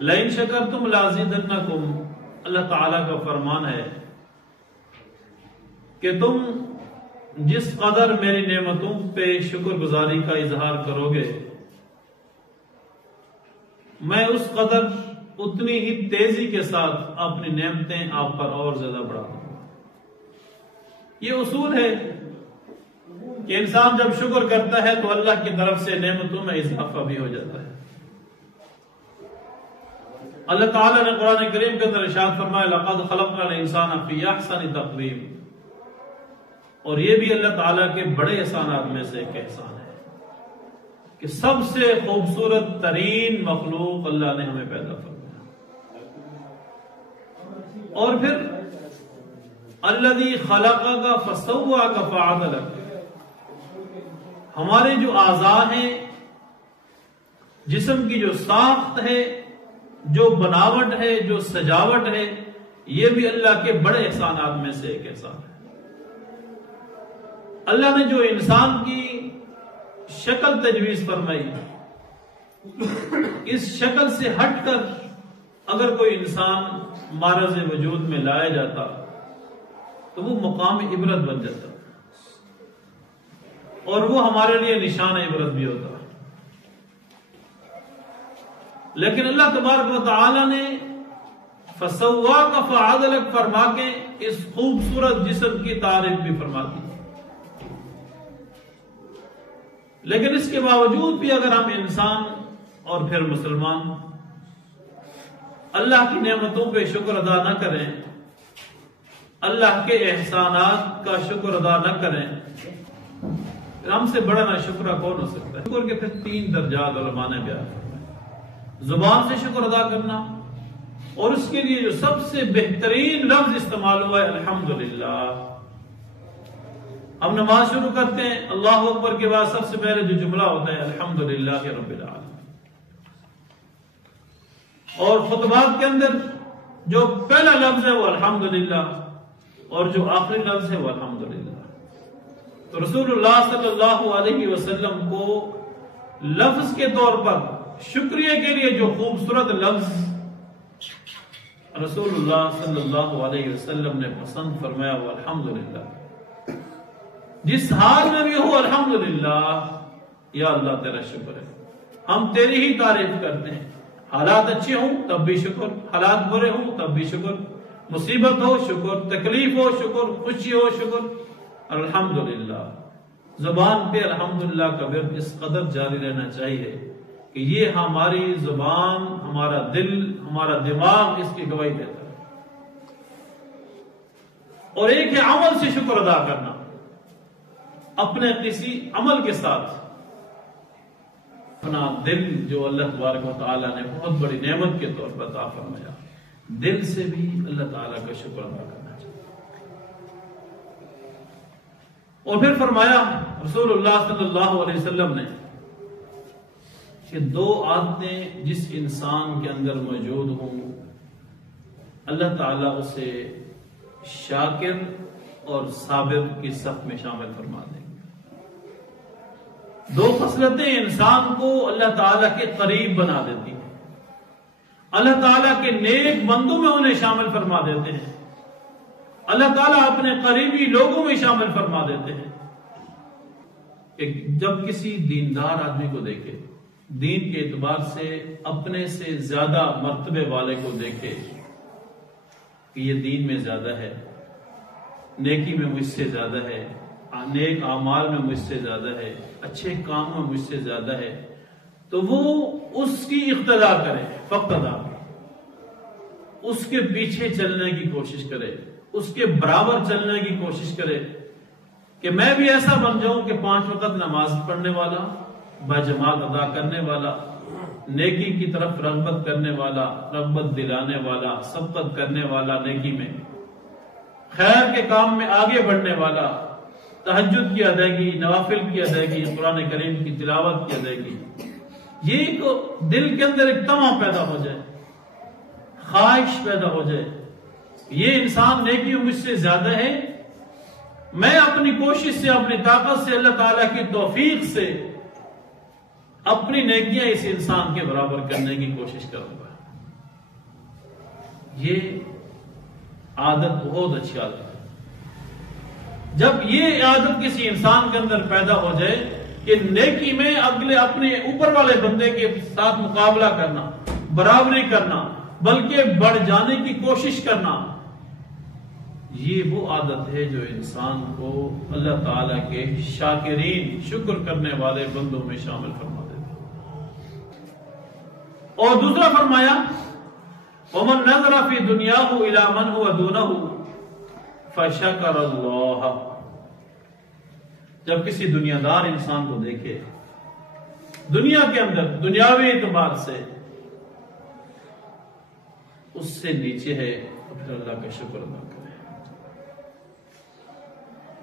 لئن شکرتم لازیدنکم، اللہ تعالیٰ کا فرمان ہے کہ تم جس قدر میری نعمتوں پہ شکر گزاری کا اظہار کرو گے میں اس قدر اتنی ہی تیزی کے ساتھ اپنی نعمتیں آپ پر اور زیادہ بڑھا دوں گا۔ یہ اصول ہے کہ انسان جب شکر کرتا ہے تو اللہ کی طرف سے نعمتوں میں اضافہ بھی ہو جاتا ہے۔ اللہ تعالیٰ نے قرآن کریم کے اندر ارشاد فرمایا لَقَدْ خَلَقْنَا الْإِنسَانَ فِي أَحْسَنِ تَقْوِيمٍ، اور یہ بھی اللہ تعالیٰ کے بڑے احسانات میں سے ایک احسان ہے کہ سب سے خوبصورت ترین مخلوق اللہ نے ہمیں پیدا فرمایا۔ اور پھر الذی خلقک فسواک فعدلک، ہمارے جو اعضاء ہیں، جسم کی جو ساخت ہے، جو بناوٹ ہے، جو سجاوٹ ہے، یہ بھی اللہ کے بڑے احسانات میں سے ایک احسان ہے۔ اللہ نے جو انسان کی شکل تجویز فرمائی، اس شکل سے ہٹ کر اگر کوئی انسان معرض وجود میں لایا جاتا تو وہ مقام عبرت بن جاتا اور وہ ہمارے لیے نشان عبرت بھی ہوتا۔ لیکن اللہ تبارک و تعالی نے فسواک فعدلک فرما کے اس خوبصورت جسم کی تعریف بھی فرما دی۔ لیکن اس کے باوجود بھی اگر ہم انسان اور پھر مسلمان اللہ کی نعمتوں پہ شکر ادا نہ کریں، اللہ کے احسانات کا شکر ادا نہ کریں، ہم سے بڑا نہ شکرہ کون ہو سکتا ہے؟ شکر کے پھر 3 درجات علماء نے بیان فرمائے۔ زبان سے شکر ادا کرنا، اور اس کے لیے جو سب سے بہترین لفظ استعمال ہوا ہے الحمدللہ۔ ہم نماز شروع کرتے ہیں، اللہ اکبر کے بعد سب سے پہلے جو جملہ ہوتا ہے الحمدللہ رب العالمین، اور خطبات کے اندر جو پہلا لفظ ہے وہ الحمدللہ اور جو آخری لفظ ہے وہ الحمدللہ۔ تو رسول اللہ صلی اللہ علیہ وسلم کو لفظ کے طور پر شکریہ کے لیے جو خوبصورت لفظ رسول اللہ صلی اللہ علیہ وسلم نے پسند فرمایا وہ الحمدللہ۔ جس حال میں بھی ہو الحمدللہ، یا اللہ تیرا شکر ہے، ہم تیری ہی تعریف کرتے ہیں۔ حالات اچھے ہوں تب بھی شکر، حالات برے ہوں تب بھی شکر، مصیبت ہو شکر، تکلیف ہو شکر، خوشی ہو شکر، الحمدللہ۔ زبان پہ الحمدللہ کا ورد اس قدر جاری رہنا چاہیے کہ یہ ہماری زبان، ہمارا دل، ہمارا دماغ اس کی گواہی دیتا ہے۔ اور ایک ہے عمل سے شکر ادا کرنا، اپنے کسی عمل کے ساتھ اپنا دل جو اللہ تبارک و تعالیٰ نے بہت بڑی نعمت کے طور پر عطا فرمایا، دل سے بھی اللہ تعالیٰ کا شکر ادا کرنا چاہیے۔ اور پھر فرمایا رسول اللہ صلی اللہ علیہ وسلم نے کہ 2 عادتیں جس انسان کے اندر موجود ہوں اللہ تعالیٰ اسے شاکر اور صابر کی صف میں شامل فرما دیں گے۔ 2 خصلتیں انسان کو اللہ تعالیٰ کے قریب بنا دیتی ہیں، اللہ تعالیٰ کے نیک بندوں میں انہیں شامل فرما دیتے ہیں، اللہ تعالیٰ اپنے قریبی لوگوں میں شامل فرما دیتے ہیں۔ کہ جب کسی دیندار آدمی کو دیکھے، دین کے اعتبار سے اپنے سے زیادہ مرتبے والے کو دیکھے کہ یہ دین میں زیادہ ہے، نیکی میں مجھ سے زیادہ ہے، نیک اعمال میں مجھ سے زیادہ ہے، اچھے کام میں مجھ سے زیادہ ہے، تو وہ اس کی اقتدا کرے، فقتدا، اس کے پیچھے چلنے کی کوشش کرے، اس کے برابر چلنے کی کوشش کرے کہ میں بھی ایسا بن جاؤں کہ 5 وقت نماز پڑھنے والا، باجماعت ادا کرنے والا، نیکی کی طرف رغبت کرنے والا، رغبت دلانے والا، سبقت کرنے والا نیکی میں، خیر کے کام میں آگے بڑھنے والا، تہجد کی ادائیگی، نوافل کی ادائیگی، قرآن کریم کی تلاوت کی ادائیگی، یہ ایک دل کے اندر ایک طمع پیدا ہو جائے، خواہش پیدا ہو جائے، یہ انسان نیکی مجھ سے زیادہ ہے، میں اپنی کوشش سے، اپنی طاقت سے، اللہ تعالیٰ کی توفیق سے اپنی نیکیاں اس انسان کے برابر کرنے کی کوشش کروں گا۔ یہ عادت بہت اچھی عادت ہے. جب یہ عادت کسی انسان کے اندر پیدا ہو جائے کہ نیکی میں اپنے اوپر والے بندے کے ساتھ مقابلہ کرنا، برابری کرنا، بلکہ بڑھ جانے کی کوشش کرنا، یہ وہ عادت ہے جو انسان کو اللہ تعالیٰ کے شاکرین، شکر کرنے والے بندوں میں شامل فرما دیتا ہے. اور دوسرا فرمایا وَمَن نَظَرَ فِي دُنْيَاهُ إِلَى مَنْ هُوَ دُونَهُ فَشَكَرَ اللَّهَ. جب کسی دنیا دار انسان کو دیکھے دنیا کے اندر دنیاوی اعتبار سے اس سے نیچے ہے تو پھر اللہ کا شکر ادا کرے.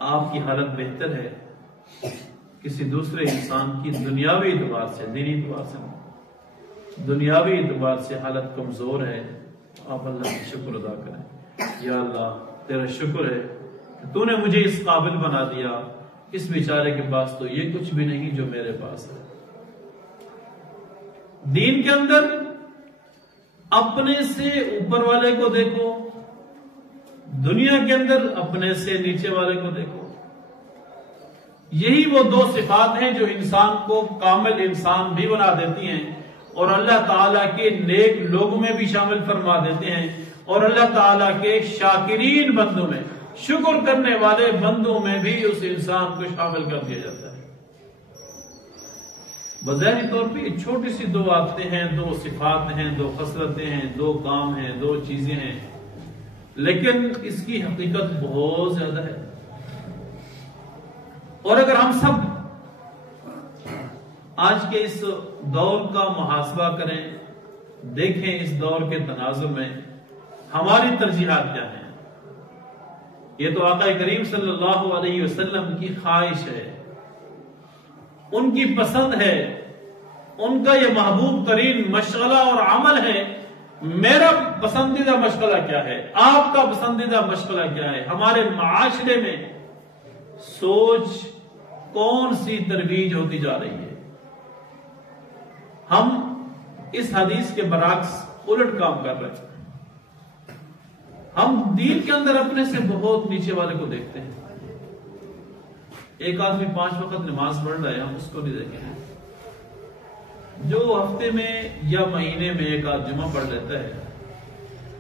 آپ کی حالت بہتر ہے کسی دوسرے انسان کی دنیاوی اعتبار سے، دینی اعتبار سے نہیں، دنیاوی اعتبار سے حالت کمزور ہے، آپ اللہ کا شکر ادا کریں. یا اللہ تیرا شکر ہے کہ تو نے مجھے اس قابل بنا دیا، اس بیچارے کے پاس تو یہ کچھ بھی نہیں جو میرے پاس ہے. دین کے اندر اپنے سے اوپر والے کو دیکھو، دنیا کے اندر اپنے سے نیچے والے کو دیکھو. یہی وہ دو صفات ہیں جو انسان کو کامل انسان بھی بنا دیتی ہیں اور اللہ تعالیٰ کے نیک لوگوں میں بھی شامل فرما دیتے ہیں اور اللہ تعالیٰ کے شاکرین بندوں میں، شکر کرنے والے بندوں میں بھی اس انسان کو شامل کر دیا جاتا ہے. بظاہری طور پہ یہ چھوٹی سی دو عادتیں ہیں، دو صفات ہیں، دو خصلتیں ہیں، دو کام ہیں، دو چیزیں ہیں، لیکن اس کی حقیقت بہت زیادہ ہے. اور اگر ہم سب آج کے اس دور کا محاسبہ کریں، دیکھیں اس دور کے تناظر میں ہماری ترجیحات کیا ہیں. یہ تو آقا کریم صلی اللہ علیہ وسلم کی خواہش ہے، ان کی پسند ہے، ان کا یہ محبوب ترین مشغلہ اور عمل ہے. میرا پسندیدہ مشغلہ کیا ہے، آپ کا پسندیدہ مشغلہ کیا ہے، ہمارے معاشرے میں سوچ کون سی ترویج ہوتی جا رہی ہے. ہم اس حدیث کے برعکس الٹ کام کر رہے ہیں. ہم دین کے اندر اپنے سے بہت نیچے والے کو دیکھتے ہیں. ایک آدمی 5 وقت نماز پڑھ رہا ہے، ہم اس کو نہیں دیکھیں. جو ہفتے میں یا مہینے میں ایک آدھ جمعہ پڑھ لیتا ہے،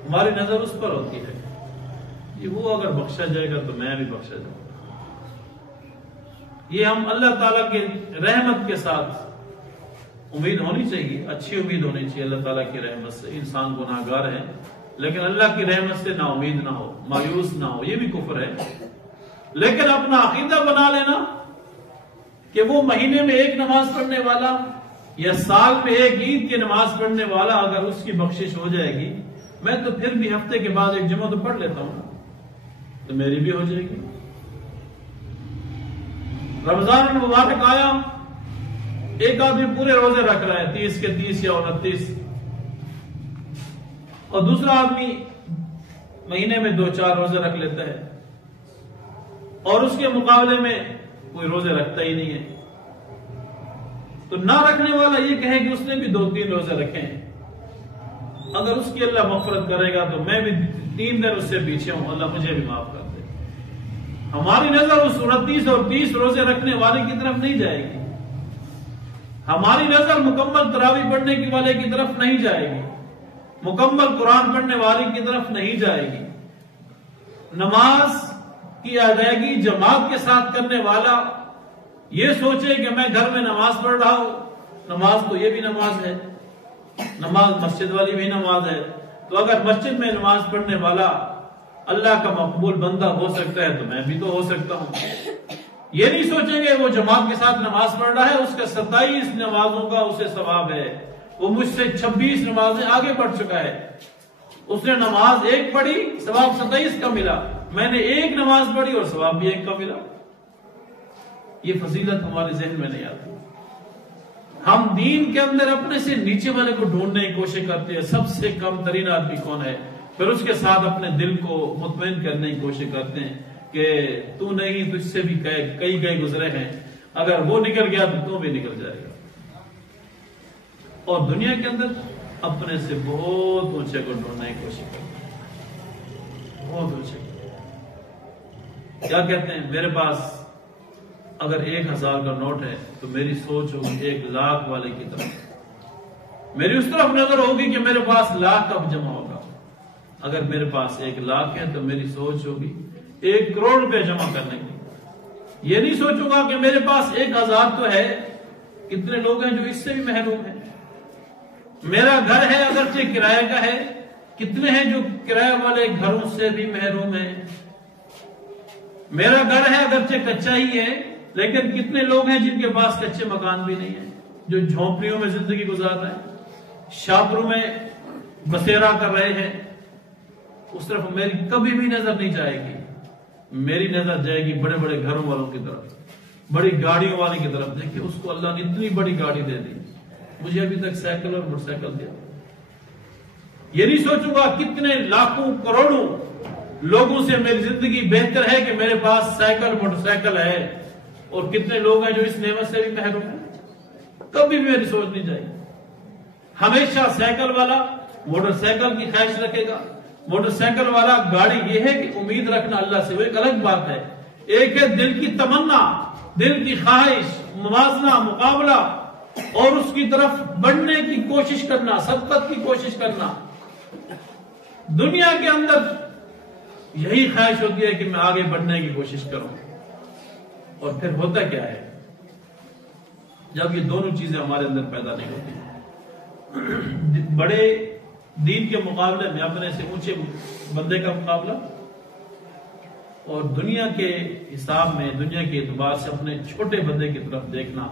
ہماری نظر اس پر ہوتی ہے کہ وہ اگر بخشا جائے گا تو میں بھی بخشا جاؤں گا. یہ ہم اللہ تعالیٰ کے رحمت کے ساتھ امید ہونی چاہیے، اچھی امید ہونی چاہیے اللہ تعالیٰ کی رحمت سے. انسان گناہگار ہے لیکن اللہ کی رحمت سے نا امید نہ ہو، مایوس نہ ہو، یہ بھی کفر ہے. لیکن اپنا عقیدہ بنا لینا کہ وہ مہینے میں ایک نماز پڑھنے والا یا سال میں ایک عید کی نماز پڑھنے والا اگر اس کی بخشش ہو جائے گی، میں تو پھر بھی ہفتے کے بعد ایک جمعہ تو پڑھ لیتا ہوں تو میری بھی ہو جائے گی. رمضان المبارک آیا، ایک آدمی پورے روزے رکھ رہا ہے، 30 کے 30 یا 29، اور دوسرا آدمی مہینے میں 2-4 روزے رکھ لیتا ہے اور اس کے مقابلے میں کوئی روزے رکھتا ہی نہیں ہے. تو نہ رکھنے والا یہ کہے کہ اس نے بھی 2-3 روزے رکھے ہیں، اگر اس کی اللہ مغفرت کرے گا تو میں بھی 3 دن اس سے پیچھے ہوں، اللہ مجھے بھی معاف کر دے. ہماری نظر اس 29 اور 30 روزے رکھنے والے کی طرف نہیں جائے گی، ہماری نظر مکمل تراویح پڑھنے کی والے کی طرف نہیں جائے گی، مکمل قرآن پڑھنے والے کی طرف نہیں جائے گی. نماز کی ادائیگی جماعت کے ساتھ کرنے والا یہ سوچے کہ میں گھر میں نماز پڑھ رہا ہوں، نماز تو یہ بھی نماز ہے، نماز مسجد والی بھی نماز ہے، تو اگر مسجد میں نماز پڑھنے والا اللہ کا مقبول بندہ ہو سکتا ہے تو میں بھی تو ہو سکتا ہوں. یہ نہیں سوچیں گے وہ جماعت کے ساتھ نماز پڑھ رہا ہے، اس کا 27 نمازوں کا اسے ثواب ہے، وہ مجھ سے 26 نمازیں آگے بڑھ چکا ہے. اس نے نماز ایک پڑھی، ثواب 27 کا ملا، میں نے ایک نماز پڑھی اور ثواب بھی ایک کا ملا. یہ فضیلت ہمارے ذہن میں نہیں آتی. ہم دین کے اندر اپنے سے نیچے والے کو ڈھونڈنے کی کوشش کرتے ہیں، سب سے کم ترین آدمی کون ہے، پھر اس کے ساتھ اپنے دل کو مطمئن کرنے کی کوشش کرتے ہیں کہ تو نہیں، تجھ سے بھی کئی گئے گزرے ہیں، اگر وہ نکل گیا تو بھی نکل جائے گا. اور دنیا کے اندر اپنے سے بہت اونچے کو ڈھونڈنے کی کوشش کرتے ہیں. بہت اونچے. کیا کہتے ہیں, میرے پاس اگر 1000 کا نوٹ ہے تو میری سوچ ہوگی 1,00,000 والے کی طرف, میری اس طرف نظر ہوگی کہ میرے پاس 1,00,000 کب جمع ہوگا. اگر میرے پاس 1,00,000 ہے تو میری سوچ ہوگی 1 کروڑ روپے جمع کرنے کی. یہ نہیں سوچوں گا کہ میرے پاس 1,000 تو ہے, کتنے لوگ ہیں جو اس سے بھی محروم ہیں. میرا گھر ہے اگرچہ کرایہ کا ہے, کتنے ہیں جو کرایہ والے گھروں سے بھی محروم ہیں. میرا گھر ہے اگرچہ کچا ہی ہے, لیکن کتنے لوگ ہیں جن کے پاس کچے مکان بھی نہیں ہیں, جو جھونپڑیوں میں زندگی گزار رہے ہیں, شاپروں میں بسیرا کر رہے ہیں. اس طرف میری کبھی بھی نظر نہیں جائے گی. میری نظر جائے گی بڑے بڑے گھروں والوں کی طرف, بڑی گاڑیوں والے کی طرف. دیکھیں اس کو اللہ نے اتنی بڑی گاڑی دے دی, مجھے ابھی تک سائیکل اور موٹر سائیکل دیا. یہ نہیں سوچوں گا کتنے لاکھوں کروڑوں لوگوں سے میری زندگی بہتر ہے کہ میرے پاس سائیکل موٹر سائیکل ہے, اور کتنے لوگ ہیں جو اس نعمت سے بھی محروم ہیں. کبھی بھی میری سوچ نہیں جائے گی. ہمیشہ سائیکل والا موٹر سائیکل کی خواہش رکھے گا, موٹر سائیکل والا گاڑی. یہ ہے کہ امید رکھنا اللہ سے وہ ایک الگ بات ہے. ایک ہے دل کی تمنا, دل کی خواہش, موازنہ, مقابلہ, اور اس کی طرف بڑھنے کی کوشش کرنا, سبقت کی کوشش کرنا. دنیا کے اندر یہی خواہش ہوتی ہے کہ میں آگے بڑھنے کی کوشش کروں. اور پھر ہوتا کیا ہے جب یہ دونوں چیزیں ہمارے اندر پیدا نہیں ہوتی. بڑے دین کے مقابلے میں اپنے سے اونچے بندے کا مقابلہ, اور دنیا کے حساب میں, دنیا کے اعتبار سے اپنے چھوٹے بندے کی طرف دیکھنا.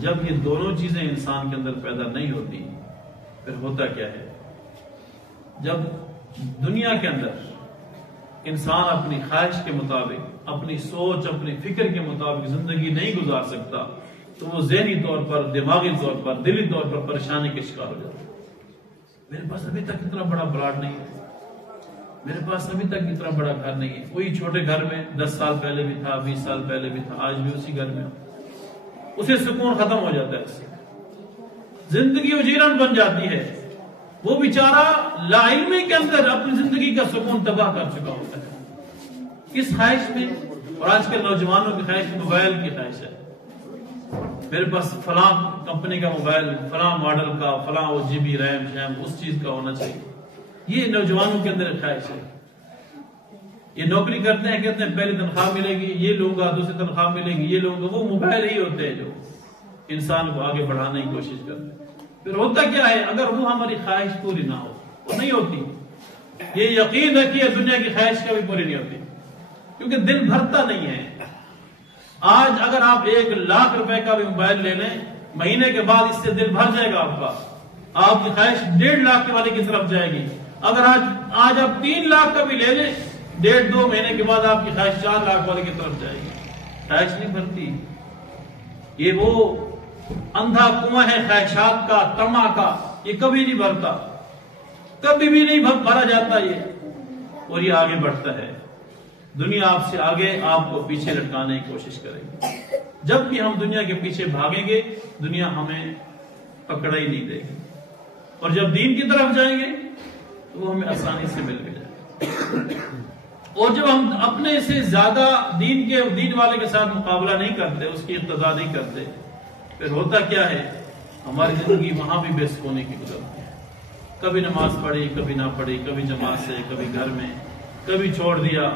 جب یہ دونوں چیزیں انسان کے اندر پیدا نہیں ہوتی, پھر ہوتا کیا ہے, جب دنیا کے اندر انسان اپنی خواہش کے مطابق, اپنی سوچ, اپنی فکر کے مطابق زندگی نہیں گزار سکتا, تو وہ ذہنی طور پر, دماغی طور پر, دلی طور پر پریشانی کے شکار ہو جاتا ہے. میرے پاس ابھی تک اتنا بڑا پلاٹ نہیں ہے, میرے پاس ابھی تک اتنا بڑا گھر نہیں ہے. وہی چھوٹے گھر میں 10 سال پہلے بھی تھا, 20 سال پہلے بھی تھا, آج بھی اسی گھر میں. اسے سکون ختم ہو جاتا ہے, زندگی اجیرن بن جاتی ہے. وہ بیچارہ لا علمی کے اندر اپنی زندگی کا سکون تباہ کر چکا ہوتا ہے. کس خواہش میں؟ اور آج کل نوجوانوں کی خواہش موبائل کی خواہش ہے. میرے پاس فلاں کمپنی کا موبائل, فلاں ماڈل کا, فلاں GB ریم شیم, اس چیز کا ہونا چاہیے. یہ نوجوانوں کے اندر خواہش ہے. یہ نوکری کرتے ہیں, کہتے ہیں پہلی تنخواہ ملے گی یہ لوں گا, دوسری تنخواہ ملے گی یہ لوں گا. وہ موبائل ہی ہوتے ہیں جو انسان کو آگے بڑھانے کی کوشش کرتے ہیں. پھر ہوتا کیا ہے, اگر وہ ہماری خواہش پوری نہ ہو, وہ نہیں ہوتی. یہ یقین ہے کہ یہ دنیا کی خواہش کبھی پوری نہیں ہوتی, کیونکہ دل بھرتا نہیں ہے. آج اگر آپ 1,00,000 روپے کا بھی موبائل لے لیں, مہینے کے بعد اس سے دل بھر جائے گا آپ کا. آپ کی خواہش 1.5 لاکھ والے کی طرف جائے گی. اگر آج آپ 3 لاکھ کا بھی لے لیں, 1.5-2 مہینے کے بعد آپ کی خواہش 4 لاکھ والے کی طرف جائے گی. خواہش نہیں بھرتی. یہ وہ اندھا کنواں ہے خواہشات کا, طمع کا, یہ کبھی نہیں بھرتا, کبھی بھی نہیں بھرا جاتا یہ, اور یہ آگے بڑھتا ہے. دنیا آپ سے آگے, آپ کو پیچھے لٹکانے کی کوشش کرے گی. جب بھی ہم دنیا کے پیچھے بھاگیں گے, دنیا ہمیں پکڑا ہی نہیں دے گی. اور جب دین کی طرف جائیں گے تو وہ ہمیں آسانی سے مل بھی جائے گا. اور جب ہم اپنے سے زیادہ دین والے کے ساتھ مقابلہ نہیں کرتے, اس کی اقتدا نہیں کرتے, پھر ہوتا کیا ہے, ہماری زندگی وہاں بھی بے سکونی کی گزرتی ہے. کبھی نماز پڑھی, کبھی نہ پڑھی, کبھی جماعت سے, کبھی گھر میں, کبھی چھوڑ دیا,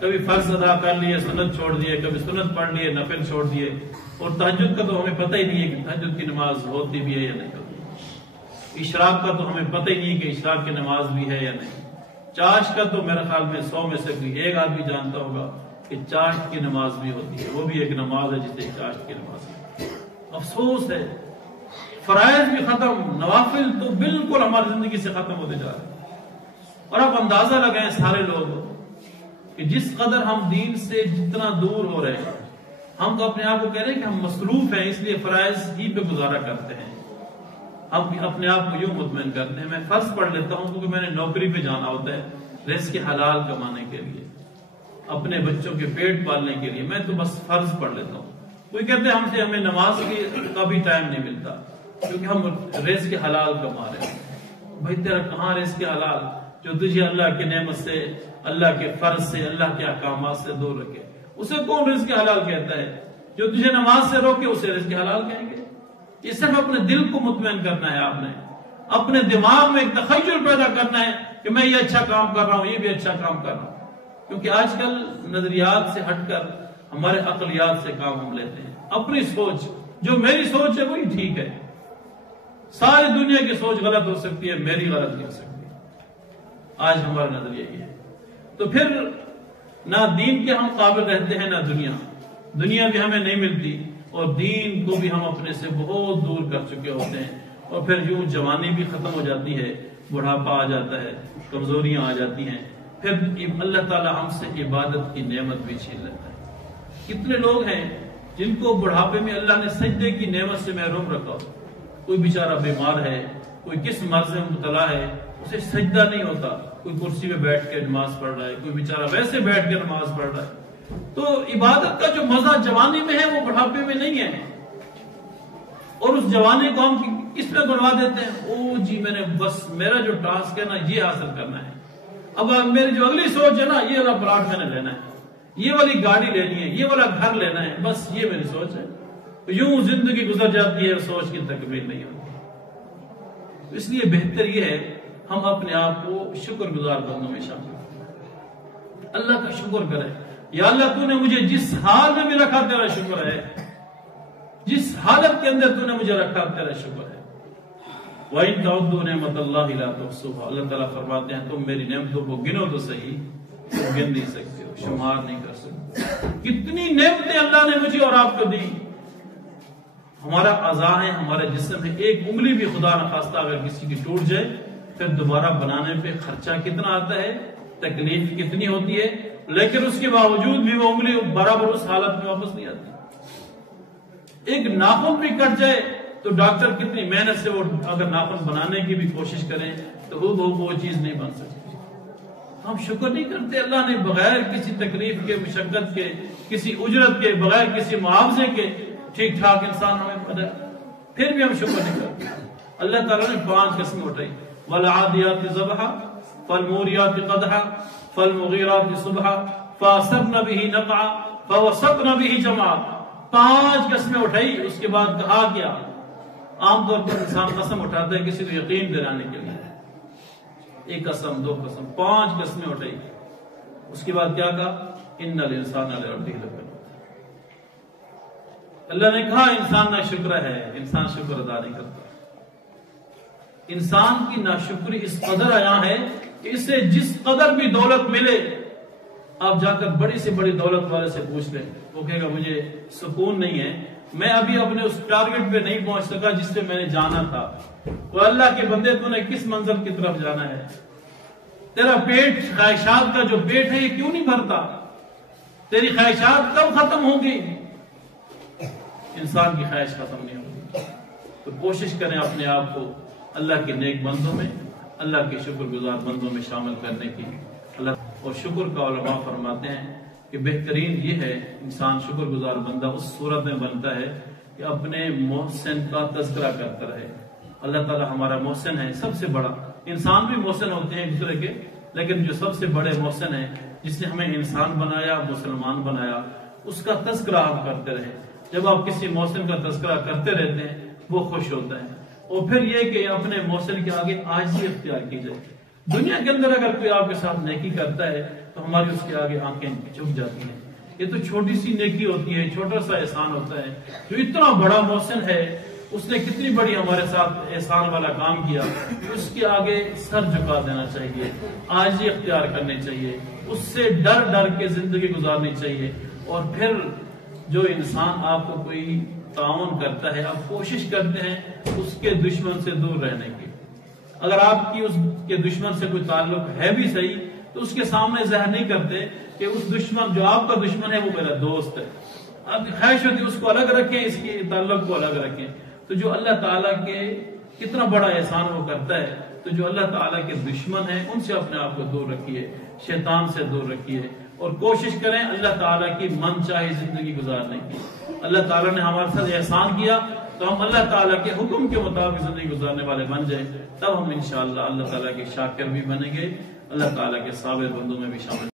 کبھی فرض ادا کر لیے, سنت چھوڑ دیے, کبھی سنت پڑھ لیے, نفل چھوڑ دیے. اور تہجد کا تو ہمیں پتہ ہی نہیں ہے کہ تہجد کی نماز ہوتی بھی ہے یا نہیں ہوتی. اشراق کا تو ہمیں پتہ ہی نہیں ہے کہ اشراق کی نماز بھی ہے یا نہیں. چاشت کا تو میرے خیال میں 100 میں سے کوئی ایک آدمی جانتا ہوگا کہ چاشت کی نماز بھی ہوتی ہے. وہ بھی ایک نماز ہے جسے چاشت کی نماز ہے. افسوس ہے, فرائض بھی ختم, نوافل تو بالکل ہماری زندگی سے ختم ہوتے جا رہے ہیں. اور اب اندازہ لگائیں سارے لوگ کہ جس قدر ہم دین سے جتنا دور ہو رہے ہیں, ہم تو اپنے آپ کو کہہ رہے ہیں کہ ہم مصروف ہیں, اس لیے فرائض ہی پہ گزارا کرتے ہیں. ہم اپنے آپ کو یوں مطمئن کرتے ہیں, میں فرض پڑھ لیتا ہوں کیونکہ میں نے نوکری پہ جانا ہوتا ہے, رزق حلال کمانے کے لیے, اپنے بچوں کے پیٹ پالنے کے لیے, میں تو بس فرض پڑھ لیتا ہوں. کوئی کہتے ہیں ہمیں نماز کا بھی ٹائم نہیں ملتا کیونکہ ہم رزق حلال کما رہے ہیں. بھائی تیرا کہاں رزق حلال جو تجھے اللہ کی نعمت سے اللہ کے فرض سے، اللہ کے احکامات سے دور رکھے۔ اسے کون رزق حلال کہتا ہے؟ جو تجھے نماز سے روکے اسے رزق حلال کہیں گے۔ یہ صرف اپنے دل کو مطمئن کرنا ہے، آپ نے اپنے دماغ میں ایک تخیل پیدا کرنا ہے کہ میں یہ اچھا کام کر رہا ہوں، یہ بھی اچھا کام کر رہا ہوں۔ کیونکہ آج کل نظریات سے ہٹ کر ہمارے عقلیات سے کام ہم لیتے ہیں۔ اپنی سوچ، جو میری سوچ ہے وہی ٹھیک ہے، ساری دنیا کی سوچ غلط ہو سکتی ہے، میری غلط نہیں ہو سکتی۔ آج ہمارا نظریہ یہ ہے، تو پھر نہ دین کے ہم قابل رہتے ہیں، نہ دنیا بھی ہمیں نہیں ملتی، اور دین کو بھی ہم اپنے سے بہت دور کر چکے ہوتے ہیں، اور پھر یوں جوانی بھی ختم ہو جاتی ہے، بڑھاپا آ جاتا ہے، کمزوریاں آ جاتی ہیں، پھر اللہ تعالی ہم سے عبادت کی نعمت بھی چھین لیتا ہے۔ کتنے لوگ ہیں جن کو بڑھاپے میں اللہ نے سجدے کی نعمت سے محروم رکھا ہو، کوئی بیچارہ بیمار ہے، کوئی کس مرض میں مبتلا ہے، اسے سجدہ نہیں ہوتا، کوئی کرسی میں بیٹھ کے نماز پڑھ رہا ہے، کوئی بیچارہ ویسے بیٹھ کے نماز پڑھ رہا ہے۔ تو عبادت کا جو مزہ جوانی میں ہے وہ بڑھاپے میں نہیں ہے، اور اس جوانی کو ہم کس میں بنوا دیتے ہیں؟ او جی میں نے بس میرا جو ٹاسک ہے نا یہ حاصل کرنا ہے، اب میری جو اگلی سوچ ہے نا یہ والا پلاٹ میں نے لینا ہے، یہ والی گاڑی لینی ہے، یہ والا گھر لینا ہے، بس یہ میری سوچ ہے۔ یوں زندگی گزر جاتی ہے، سوچ کی تکمیل نہیں ہوتی۔ اس لیے بہتر یہ ہے ہم اپنے آپ کو شکر گزار بندوں میں شامل کریں، اللہ کا شکر کریں۔ یا اللہ تو نے مجھے جس حال میں بھی رکھا تیرا شکر ہے، جس حالت کے اندر تو نے مجھے رکھا تیرا شکر ہے۔ وَإِن تَعُدُّوا نِعْمَتَ اللَّهِ لَا تُحْصُوهَا، اللہ تعالیٰ فرماتے ہیں تم میری نعمتوں کو گنو تو صحیح، تم گن نہیں سکتے ہو، شمار نہیں کر سکتے۔ کتنی نعمتیں اللہ نے مجھے اور آپ کو دی۔ ہمارا اعضاء ہے، ہمارا جسم ہے، ایک انگلی بھی خدا نخواستہ اگر کسی کی ٹوٹ جائے پھر دوبارہ بنانے پہ خرچہ کتنا آتا ہے، تکلیف کتنی ہوتی ہے، لیکن اس کے باوجود بھی وہ انگلی برابر اس حالت میں واپس نہیں آتی۔ ایک ناخن بھی کٹ جائے تو ڈاکٹر کتنی محنت سے وہ اگر ناخن بنانے کی بھی کوشش کریں تو وہ چیز نہیں بن سکتی۔ ہم شکر نہیں کرتے، اللہ نے بغیر کسی تکلیف کے، مشقت کے، کسی اجرت کے، بغیر کسی معاوضے کے ٹھیک ٹھاک انسان ہمیں بنا، پھر بھی ہم شکر نہیں کرتے۔ اللہ تعالیٰ نے 5 قسمیں اٹھائی، وَالْعَادِيَاتِ ضَبْحًا فَالْمُورِيَاتِ قَدْحًا فَالْمُغِيرَاتِ صُبْحًا فَأَثَرْنَ بِهِ نَقْعًا فَوَسَطْنَ بِهِ جَمْعًا۔ 5 قسمیں اٹھائی، اس کے بعد کہا کیا؟ عام طور پر انسان قسم اٹھاتا ہے کسی کو یقین دلانے کے لیے، 1 قسم 2 قسم 5 قسمیں اٹھائی، اس کے بعد کیا کہا؟ ان الانسان لربہ لکنود۔ اللہ نے کہا انسان ناشکر ہے، انسان شکر ادا نہیں کرتا۔ انسان کی ناشکری اس قدر آیا ہے کہ اسے جس قدر بھی دولت ملے، آپ جا کر بڑی سے بڑی دولت والے سے پوچھ لیں، وہ کہے گا مجھے سکون نہیں ہے، میں ابھی اپنے اس ٹارگٹ پہ نہیں پہنچ سکا جس پہ میں نے جانا تھا۔ تو اللہ کے بندے تو نے کس منزل کی طرف جانا ہے؟ تیرا پیٹ، خواہشات کا جو پیٹ ہے یہ کیوں نہیں بھرتا؟ تیری خواہشات کب ختم ہوں گی؟ انسان کی خواہش ختم نہیں ہوگی۔ تو کوشش کریں اپنے آپ کو اللہ کے نیک بندوں میں، اللہ کے شکر گزار بندوں میں شامل کرنے کی۔ اللہ اور شکر کا علماء فرماتے ہیں کہ بہترین یہ ہے انسان شکر گزار بندہ اس صورت میں بنتا ہے کہ اپنے محسن کا تذکرہ کرتا رہے۔ اللہ تعالیٰ ہمارا محسن ہے، سب سے بڑا۔ انسان بھی محسن ہوتے ہیں ایک دوسرے کے، لیکن جو سب سے بڑے محسن ہے، جس نے ہمیں انسان بنایا، مسلمان بنایا، اس کا تذکرہ آپ کرتے رہے۔ جب آپ کسی محسن کا تذکرہ کرتے رہتے ہیں وہ خوش ہوتا ہے۔ اور پھر یہ کہ اپنے محسن کے آگے عاجزی اختیار کی جائے۔ دنیا کے اندر اگر کوئی آپ کے ساتھ نیکی کرتا ہے تو ہماری اس کے آگے آنکھیں جھک جاتی ہیں۔ یہ تو چھوٹی سی نیکی ہوتی ہے، چھوٹا سا احسان ہوتا ہے۔ جو اتنا بڑا محسن ہے، اس نے کتنی بڑی ہمارے ساتھ احسان والا کام کیا، اس کے آگے سر جھکا دینا چاہیے، عاجزی اختیار کرنی چاہیے، اس سے ڈر ڈر کے زندگی گزارنی چاہیے۔ اور پھر جو انسان آپ کو کوئی تعاون کرتا ہے، آپ کوشش کرتے ہیں اس کے دشمن سے دور رہنے کی۔ اگر آپ کی اس کے دشمن سے کوئی تعلق ہے بھی صحیح تو اس کے سامنے ظاہر نہیں کرتے کہ اس دشمن جو آپ کا دشمن ہے وہ میرا دوست ہے۔ آپ کی خواہش ہوتی ہے اس کو الگ رکھیں، اس کے تعلق کو الگ رکھیں۔ تو جو اللہ تعالیٰ کے کتنا بڑا احسان وہ کرتا ہے، تو جو اللہ تعالیٰ کے دشمن ہیں ان سے اپنے آپ کو دور رکھیے، شیطان سے دور رکھیے، اور کوشش کریں اللہ تعالیٰ کی من چاہی زندگی گزارنے کی۔ اللہ تعالیٰ نے ہمارے ساتھ احسان کیا تو ہم اللہ تعالیٰ کے حکم کے مطابق زندگی گزارنے والے بن جائیں، تب ہم انشاءاللہ اللہ تعالیٰ کے شاکر بھی بنیں گے، اللہ تعالیٰ کے صابر بندوں میں بھی شامل